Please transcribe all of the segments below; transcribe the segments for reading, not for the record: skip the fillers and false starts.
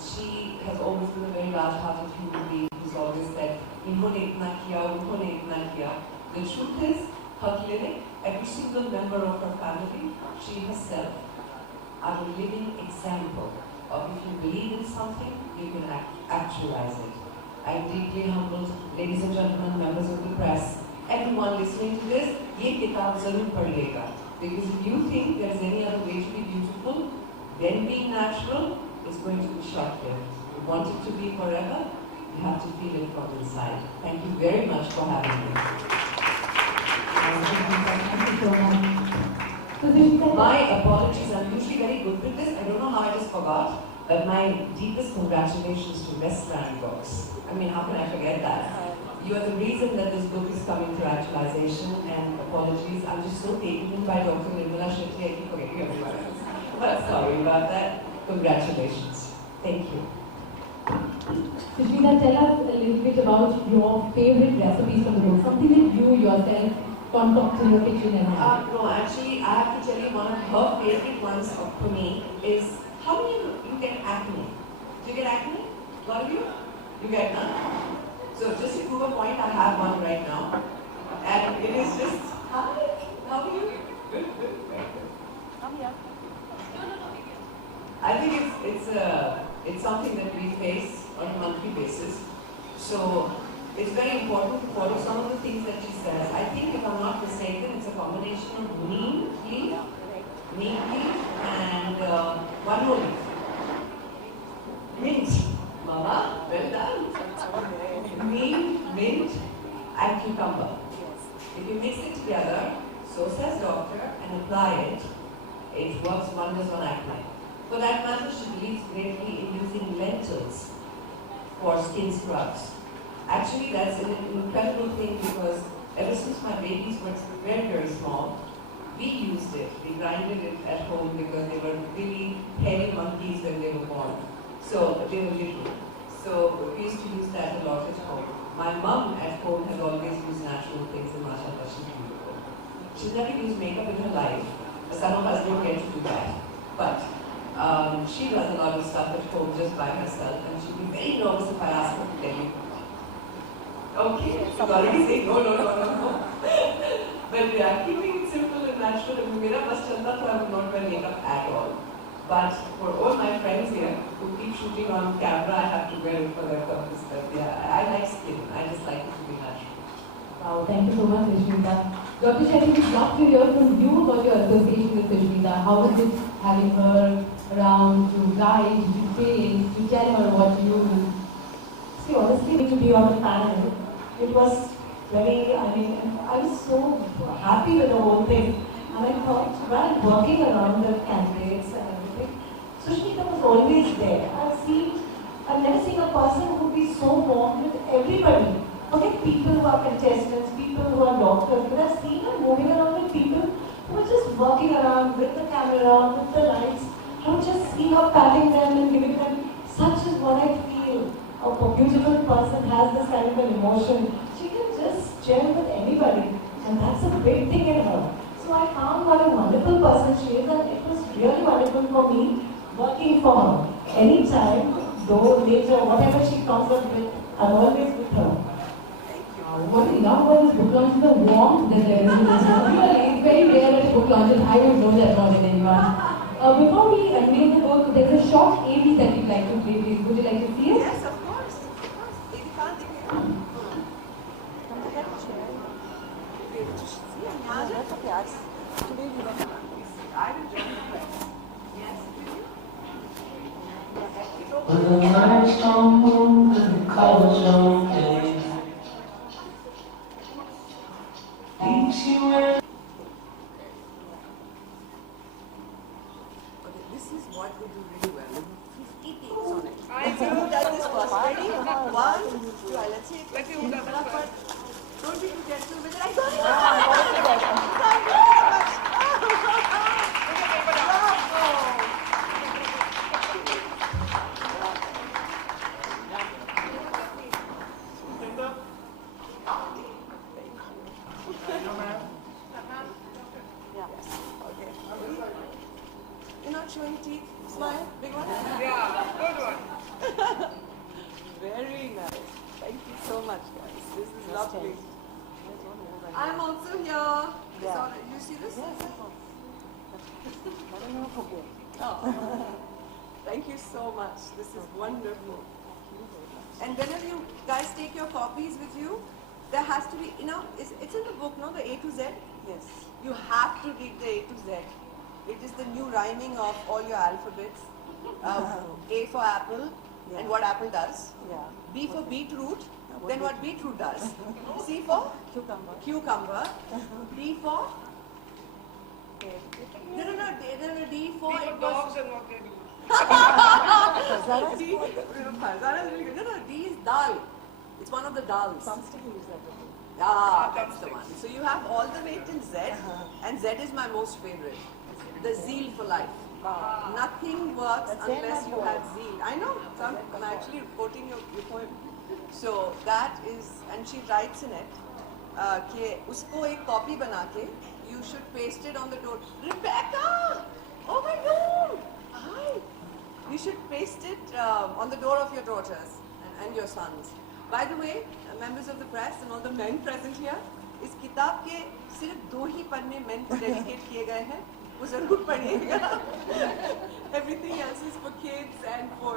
she has always been a very large-hearted human being who's always said, "Inhone itna kiya, unhone itna kiya." The truth is, her clinic, every single member of her family, she herself, are a living example of if you believe in something, you can actualize it. I'm deeply humbled, ladies and gentlemen, members of the press, everyone listening to this, ye kitab zarur padhega. Because if you think there's any other way to be beautiful, then being natural is going to be short-lived. You want it to be forever, you have to feel it from inside. Thank you very much for having me. Thank you so much. My apologies, I'm usually very good with this. I don't know how I just forgot, but my deepest congratulations to Westland Books. I mean, how can I forget that? You are the reason that this book is coming to actualization, and apologies, I'm just so taken in by Dr. Nirmala Shetty, I keep forgetting everyone else. But sorry about that. Congratulations. Thank you. Sushmita, tell us a little bit about your favorite recipes from the book, something that you yourself concoct in your kitchen and have. No, actually, I have to tell you one of her favorite ones for me is, how many of you get acne? Do you get acne? A lot of you? You get none? So just to prove a point, I have one right now. And it is just, hi, how are you? Good, good, very good. I'm here. I think it's something that we face on a monthly basis. So it's very important to follow some of the things that she says. I think, if I'm not mistaken, it's a combination of neem leaf, and one more leaf. Mint. Mama, well done. Neem, mint, and cucumber. If you mix it together, so says doctor, and apply it, it works wonders on acne. For that matter, she believes greatly in using lentils for skin scrubs. Actually, that's an incredible thing, because ever since my babies were very, very small, we used it. We grinded it at home because they were really hairy monkeys when they were born. So they were little. So we used to use that a lot at home. My mum at home has always used natural things, and mashallah, she's beautiful. She's never used makeup in her life. Some of us don't get to do that. But she does a lot of stuff at home just by herself, and she'd be very nervous if I ask her to tell you. Okay, she's already saying no. But yeah, keeping it simple and natural, and mera bas chalta tha, I would not wear makeup at all. But for all my friends here who keep shooting on camera, I have to wear it for their purpose. But yeah, I like skin. I just like it to be natural. Wow, thank you so much, Sushmita. Dr. Shetty, we'd love to hear from you about your association with Sushmita. How was it having her around to guide, to train, to tell her what you do? See, honestly, to be on the panel, it was very, I was so happy with the whole thing. And I thought, while working around the candidates and everything, Sushmita was always there. I've never seen a person who would be so warm with everybody. Forget people who are contestants, people who are doctors, but I've seen her moving around with people who are just walking around with the camera, with the lights. I would just see her patting them and giving them, such is what I feel. A beautiful person has this kind of an emotion. She can just gel with anybody, and that's a big thing in her. So I found what a wonderful person she is, and it was really wonderful for me working for her. Anytime, though later, whatever she comes up with, I'm always with her. What I love about this book launch is the warmth that there is in this book. It's very rare at a book launch, and I don't know that more than anyone. Before we read the book, there's a short AV that you'd like to play, please. Would you like to see it? Yes, of course. If you can't, you can. Come to that chair. Yeah, that's okay. Today we don't have. I will join the press. Yes, when the lights don't move and the colors don't fade, leaves you in. okay, this is what we do really well. 50 takes on it. I do. Does this first? Ready? 1, 2, let's see. Let me hold up. Don't be too gentle with it. I got it. Thank you very much. You're not showing teeth. Smile. Big one. Yeah, good one. so much. This is wonderful. And whenever you guys take your copies with you, there has to be, it's in the book, no? The A to Z? Yes. You have to read the A to Z. It is the new rhyming of all your alphabets. A for apple, and what apple does. B for beetroot, then what beetroot does. C for cucumber. D for no, D for it was. D, D is dal. It's one of the dals. Yeah, that's the one. So you have all the way till Z, and Z is my most favorite. The zeal for life. Nothing works unless you have zeal. I know. So I'm actually quoting your poem. So that is, and she writes in it कि उसको एक copy बना के you should paste it on the door. Rebecca! Oh my God! Hi! You should paste it on the door of your daughters and your sons. By the way, members of the press and all the men present here, इस किताब के सिर्फ 2 ही पन्ने men को dedicate किए गए हैं. वो जरूर पढ़िएगा. Everything else is for kids and for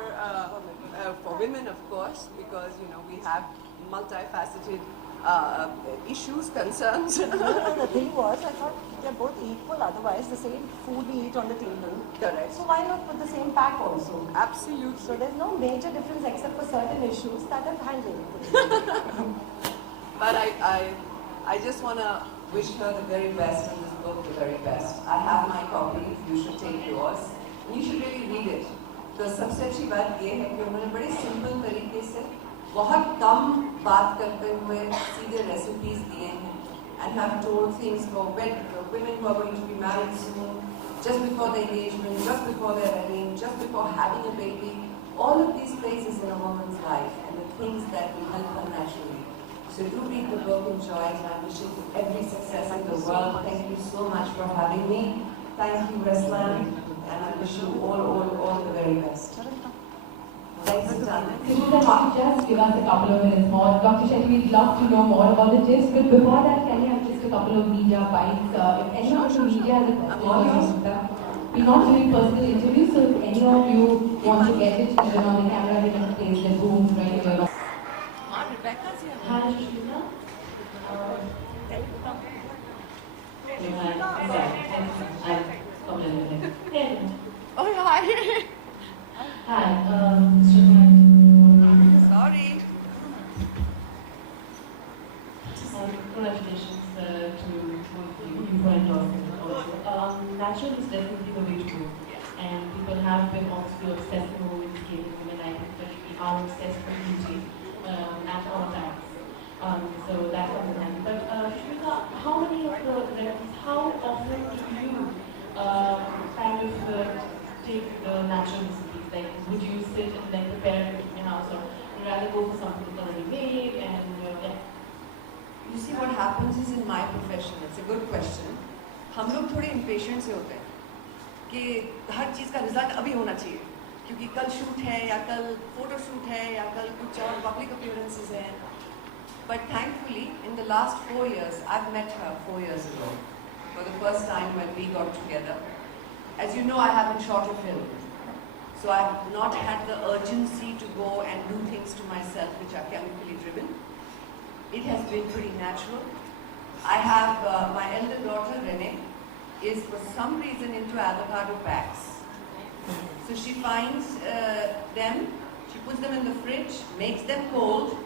women, of course, because we have multifaceted issues, concerns. No, the thing was, I thought they're both equal. Otherwise, the same food we eat on the table. Correct. So why not put the same pack also? Absolutely. So there's no major difference except for certain issues that are handled. But I just want to wish her the very best and this book the very best. I have my copy. You should take yours. You should really read it. तो सबसे अच्छी बात ये है कि उन्होंने बड़े simple तरीके से बहुत कम बात करते हुए सीधे रेसिपीज दिए हैं and have told things for women who are going to be married soon, just before the engagement, just before their wedding, just before having a baby. All of these phases in a woman's life and the things that will help her naturally. So do read the book, enjoy it, and I wish you every success in the world. Thank you so much for having me. Thank you, Reslan, and I wish you all the very best. Thanks, Sujana. Sushmita, just give us a couple of minutes more. Dr. Shetty, we'd love to know more about the gist, but before that, can you have just a couple of media bites? If anyone from media has a question for Sushmita, we're not doing personal interviews, so if any of you want to get it, even on the camera, we can place the boom right away. Rebecca's here. Hi, Sushmita. Oh, hi. Hi, Sorry. Congratulations to both of you for endorsing it also. Natural is definitely the way to go. And people have been also obsessing over with scaling women. I think that we are obsessed with beauty at all times. So that's on the hand. But Shweta, how many of the therapies, how often do you kind of take the natural recipes? Like, would you sit and then prepare it in your house, or would you rather go for something that's already made and yeah? You see, what happens is in my profession, it's a good question. हम लोग थोड़े impatient से होते हैं कि हर चीज़ का result अभी होना चाहिए, क्योंकि कल शूट है या कल फोटो शूट है या कल कुछ और पब्लिक अपीयरेंसेस हैं. But thankfully, in the last 4 years, I've met her 4 years ago for the first time when we got together. As you know, I haven't shot a film, so I've not had the urgency to go and do things to myself which are chemically driven. It has been pretty natural. I have my elder daughter Renee is for some reason into avocado packs. So she finds them, she puts them in the fridge, makes them cold,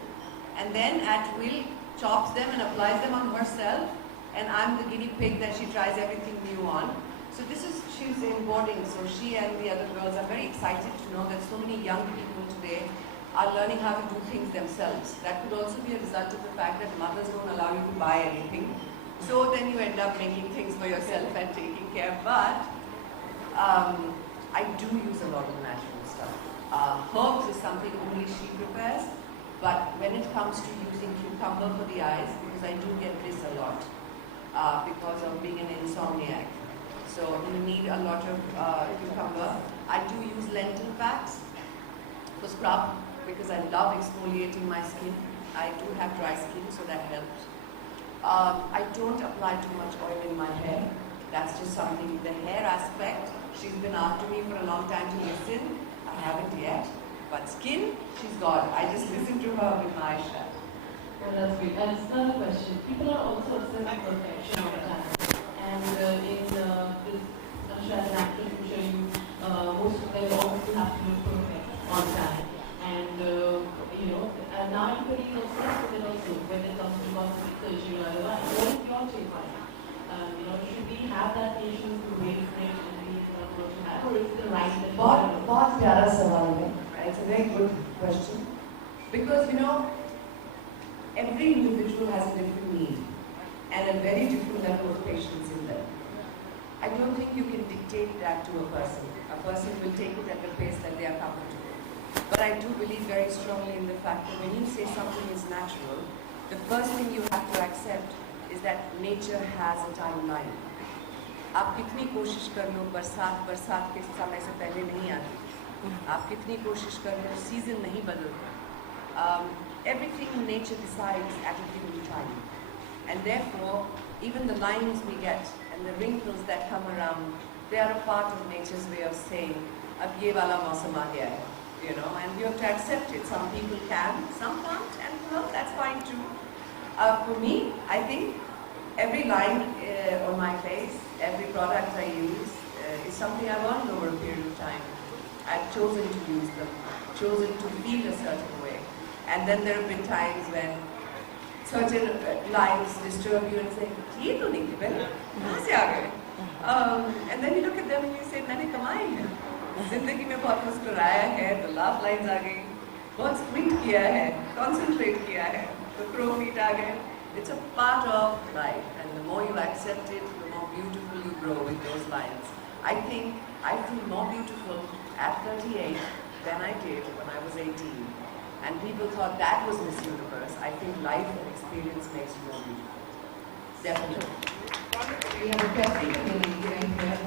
and then at will chops them and applies them on herself, and I'm the guinea pig that she tries everything new on. So she's in boarding, so she and the other girls are very excited to know that so many young people today are learning how to do things themselves. That could also be a result of the fact that mothers don't allow you to buy anything. So then you end up making things for yourself and taking care. But I do use a lot of natural stuff. Herbs is something only she prepares. But when it comes to using cucumber for the eyes, because I do get this a lot because of being an insomniac. So you need a lot of cucumber. I do use lentil packs for scrub because I love exfoliating my skin. I do have dry skin, so that helps. I don't apply too much oil in my hair. That's just something, the hair aspect, she's been after me for a long time to listen. I I haven't yet. But skin, she's got. I just listen to her with my eyes shut. Oh, that's great. And it's another question. People are also obsessed with perfection all the time. And in this, I'm sure as an actress, I'm sure you, most of them obviously have to look perfect on time. And, you know, now everybody is obsessed with it also when it comes to cosmetic surgery or otherwise. What is your take on it? You know, should we have that patience to wait for it and be what to have? Or is it the right that बहुत प्यारा सवाल है. It's a very good question. Because, you know, every individual has a different need and a very different level of patience in them. I don't think you can dictate that to a person. A person will take it at the pace that they are comfortable. But I do believe very strongly in the fact that when you say something is natural, the first thing you have to accept is that nature has a timeline. आप कितनी कोशिश कर लो, बरसात के समय से पहले नहीं आती. आप कितनी कोशिश कर लो, सीजन नहीं बदलता. Everything in nature decides at a given time. And therefore, even the lines we get and the wrinkles that come around, they are a part of nature's way of saying, ab ye wala mausam aa gaya hai, you know, and you have to accept it. Some people can, some can't, and well, that's fine too. For me, I think every line on my face, every product I use is something I've earned over a period of time. I've chosen to use them, chosen to feel a certain way. And then there have been times when certain lines disturb you and say, ये तो नहीं थे पहले, कहाँ से आ गए? And then you look at them and you say, मैंने कमाई है, जिंदगी में बहुत मुस्कुराया है, तो laugh lines आ गई, बहुत squint किया है, concentrate किया है, तो crow feet आ गए. It's a part of life, and the more you accept it, the more beautiful you grow with those lines. I think I feel more beautiful at 38 than I did when I was 18. And people thought that was Miss Universe. I think life and experience makes you more beautiful. Definitely. We have a question from the lady right here.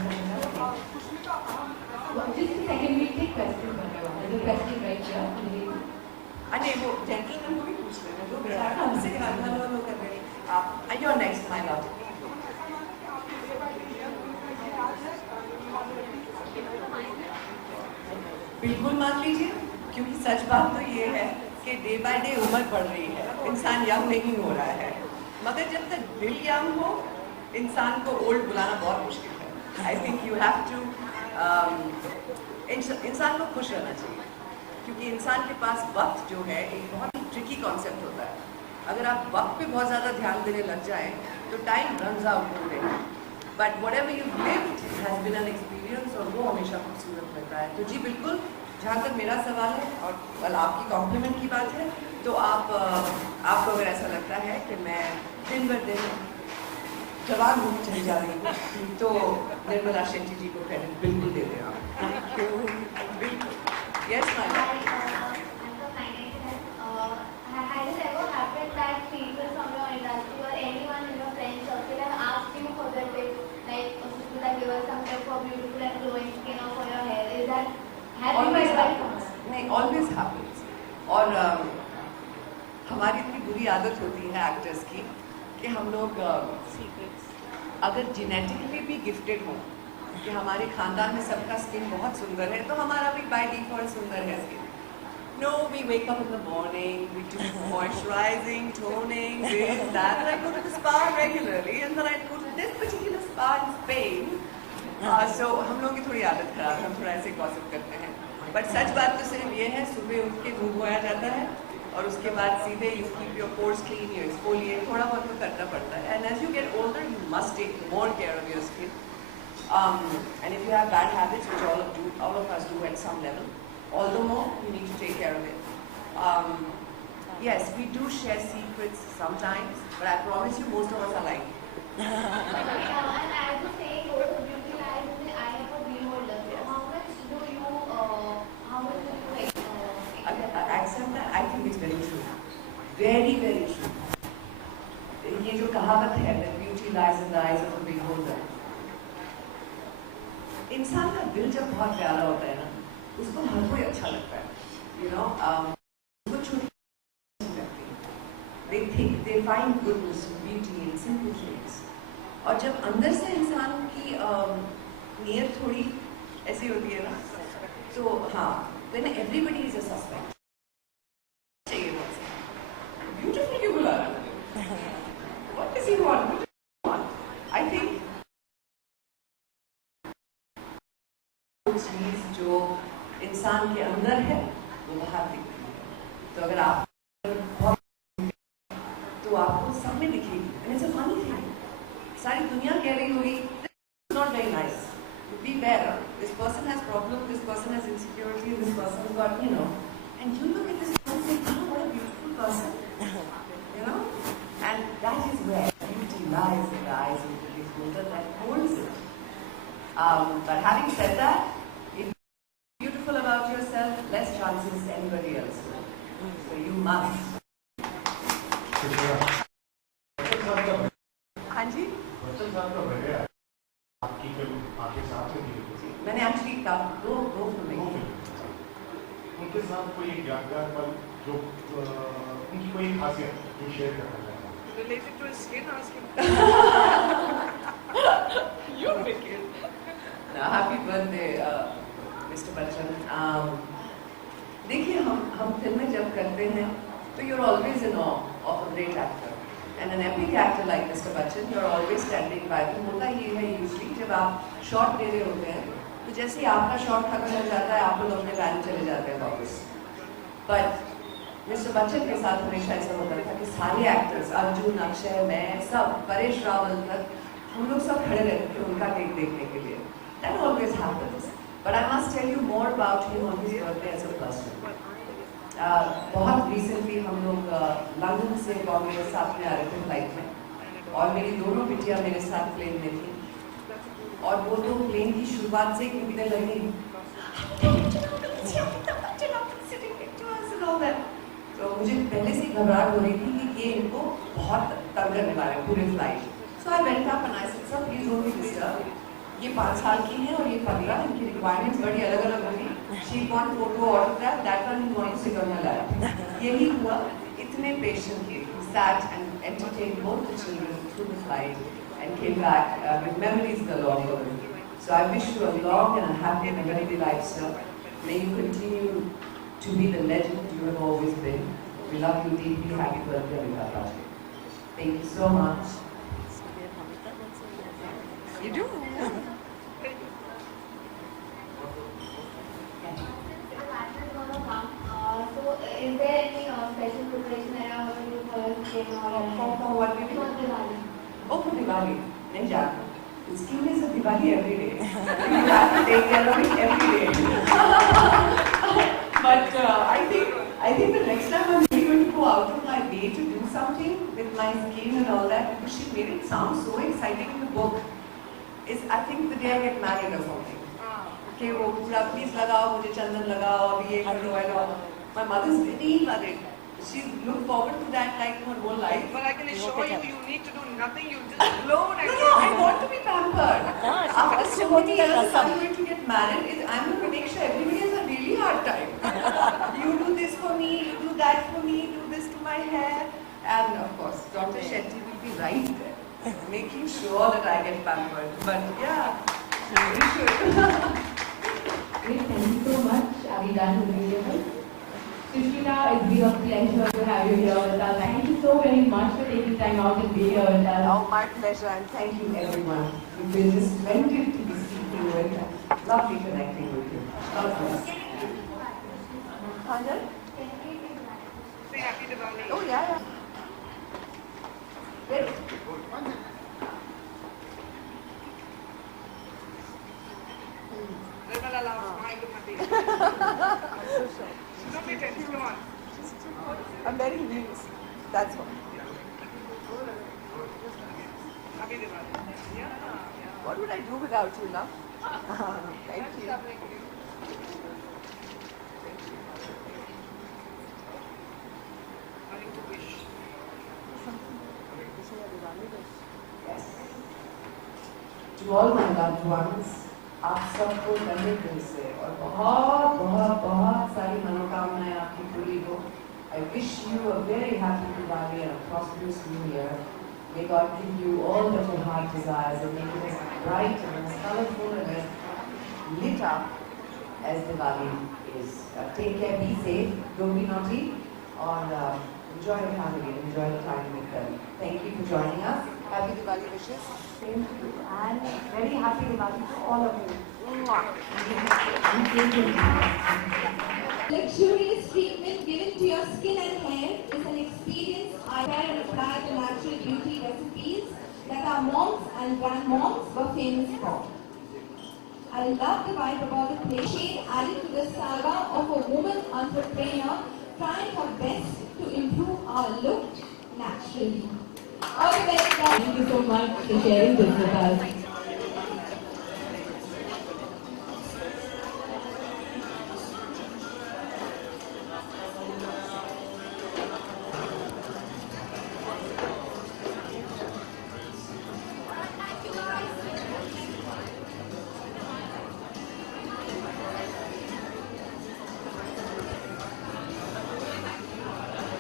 Just a second, we'll take questions one by one. There's a question right here from the lady. अरे वो gentleman को भी पूछ लेना, वो बेचारा हमसे hello कर रहे हैं. आप, you're next, my love. बिल्कुल मान लीजिए, क्योंकि सच बात तो ये है कि डे बाय डे उम्र बढ़ रही है, इंसान यंग नहीं हो रहा है. मगर जब तक दिल यंग हो, इंसान को ओल्ड बुलाना बहुत मुश्किल है. I think you have to, इंसान को खुश रहना चाहिए, क्योंकि इंसान के पास वक्त जो है एक बहुत ही ट्रिकी कॉन्सेप्ट होता है. अगर आप वक्त पे बहुत ज़्यादा ध्यान देने लग जाएं, तो टाइम रन्स आउट हो गए. But whatever you lived has been an experience, और वो हमेशा खूबसूरत रहता है. तो जी बिल्कुल, जहाँ तक मेरा सवाल है और कल आपकी कॉम्प्लीमेंट की बात है, तो आपको अगर ऐसा लगता है कि मैं दिन ब दिन जवान होकर चली जा रही हूँ, तो निर्मला शेट्टी जी को क्रेडिट बिल्कुल दे दें आप. बिल्कुल. Yes, ma'am. Has it ever happened that people from your industry or anyone in your friend circle have asked you for the tips, like Sushmita, give us some tips for beautiful and glowing skin or for your hair? Is that always happens? नहीं, always happens. और हमारी इतनी बुरी आदत होती है actors की कि हम लोग अगर जेनेटिकली भी गिफ्टेड हो कि हमारे खानदान में सबका स्किन बहुत सुंदर है, तो हमारा भी बाय डिफॉल्ट सुंदर है skin. No, we wake up in the morning, we do moisturizing, toning, this, that, and I go to the spa regularly, and then I go to this particular spa in Spain. So हम लोगों की थोड़ी आदत खराब है, हम थोड़ा ऐसे गॉसिप करते हैं. बट सच बात तो सिर्फ ये है, सुबह उठ के मुंह धोया जाता है और उसके बाद सीधे you keep your pores clean, you exfoliate, थोड़ा बहुत तो करना पड़ता है. And as you get older, you must take more care of your skin. And if you have bad habits, which all of us do at some level, all the more you need to take care of it. Yes, we do share secrets sometimes, but I promise you, most of us are like. and as you say, beauty lies in the eye of a beholder. Yes. How much do you Accept that? I think it's very true. Very, very true. ये जो कहावत है, that beauty lies in the eyes of a beholder. इंसान का दिल जब बहुत प्यारा होता है ना, उसको हर कोई अच्छा लगता है. You know, वो छोटी लगती है. They find goodness and beauty in simple things. और जब अंदर से इंसान की नीयत थोड़ी ऐसी होती है ना, तो हाँ, then everybody is a suspect. Beautiful you are. What does he want? What does he want? I think चीज जो इंसान के अंदर है वो बाहर दिखती है. तो अगर आप तो आपको सब में दिखेगी. And it's a funny thing. सारी दुनिया कह रही होगी this is not very nice. Be better. This person has problem. This person has insecurity. This person has got, you know. And you look at this person and say, oh, what a beautiful person. You know? And that is where beauty lies in the eyes of the beholder that holds it. But having said that, if you're beautiful about yourself, less chances anybody else will. So you must. हाँ जी? मैंने actually दो फिल्में की. उनके साथ कोई यादगार पल जो उनकी कोई खासियत जो शेयर करना चाहता हूँ. Related to his skin, ask him. You pick it. Happy birthday, Mr. Bachchan. देखिए हम फिल्में जब करते हैं तो you're always in awe of a great actor. And an epic actor like Mr. Bachchan, you're always standing by. तो होता ये है usually जब आप शॉट दे रहे होते हैं तो जैसे ही आपका शॉट खत्म हो जाता है आप लोग अपने वैन चले जाते हैं वापस. But Mr. Bachchan के साथ हमेशा ऐसा होता था कि सारे एक्टर्स अर्जुन, अक्षय, मैं सब, परेश रावल तक हम लोग सब खड़े रहते थे उनका टेक देखने के लिए. That always happens. But I must tell you more about him on his birthday as a person. बहुत रिसेंटली हम लोग लंदन से बॉम्बे साथ में आ रहे थे फ्लाइट में और मेरी दोनों बिटिया मेरे साथ प्लेन में थी और वो तो प्लेन की शुरुआत से कूदने लगी. तो मुझे पहले से घबराहट हो रही थी कि ये इनको बहुत तंग करने वाले हैं पूरे flight. So I went up and I said sir please don't be disturb. ये 5 साल की हैं और ये 15. इनकी रिक्वायरमेंट्स बड़ी अलग अलग होंगी. She want photo autograph that one is going to sit on your lap. यही हुआ. इतने patiently sat and entertained both the children through the flight and came back with memories galore for them. So I wish you a long and a happy and a healthy life, sir. May you continue to be the legend you have always been. We love you deeply. Happy birthday, Amitabh Bachchan. Thank you so much. You do? So, is there any special preparation around what you for For what we do? for Diwali? Oh, for Diwali. नहीं जानता. Skin is a Diwali every day. You have to take care of it every day. But I think the next time I'm really going to go out of my way to do something with my skin and all that because she made it sound so exciting in the book. Is I think the day I get married or something. Okay, वो पूरा please लगाओ मुझे चंदन लगाओ अभी ये करो and all. My mother's very worried. She looked forward to that like her whole life. But I can assure you, you need to do nothing. You just blow and No, I want to be pampered. After so many years, I'm going to get married. I'm going to make sure everybody has a really hard time. You do this for me, you do that for me, do this to my hair. And of course, Dr. Shetty will be right there, making sure that I get pampered. But yeah, we should. Great, thank you so much. Are we done with the video? Sushmita, it's been a pleasure to have you here with us. Thank you so very much for taking time out and being here with us. Oh, my pleasure, and thank you everyone. You've been just splendid to be speaking with and lovely connecting with you. God bless. Pardon? say happy Diwali. Oh, yeah, yeah. Great. Nirmala Lal, smile to my face. Don't be tense, come on. I'm wearing heels. That's all. Happy Diwali. Yeah. What would I do without you, love? Thank you. Nothing to wish. Yes. To all my loved ones, आप सबको लंबे दिल से और बहुत बहुत बहुत सारी मनोकामनाएं आपकी पूरी हो. I wish you a very happy Diwali and a prosperous New Year. May God give you all that your heart desires and make it as bright and as colorful and as lit up as Diwali is. Take care, be safe, don't be naughty, or enjoy your family, enjoy the time with them. Thank you for joining us. Happy Diwali wishes. Same to you. And very happy Diwali to all of you. Luxurious treatment given to your skin and hair is an experience I prepare and apply the natural beauty recipes that our moms and grandmoms were famous for. I love the vibe about the play shade added to the saga of a woman entrepreneur trying her best to improve our look naturally. All the best, guys. Thank you so much for sharing this with us.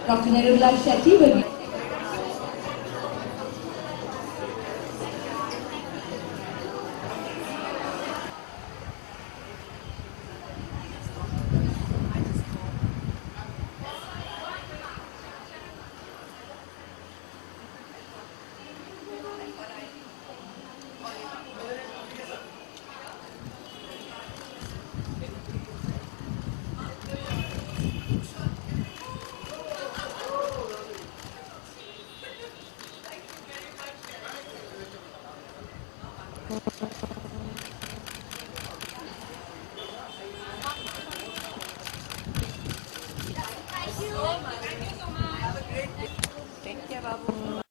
Dr. Nirula Shetty will be Take care, Babu.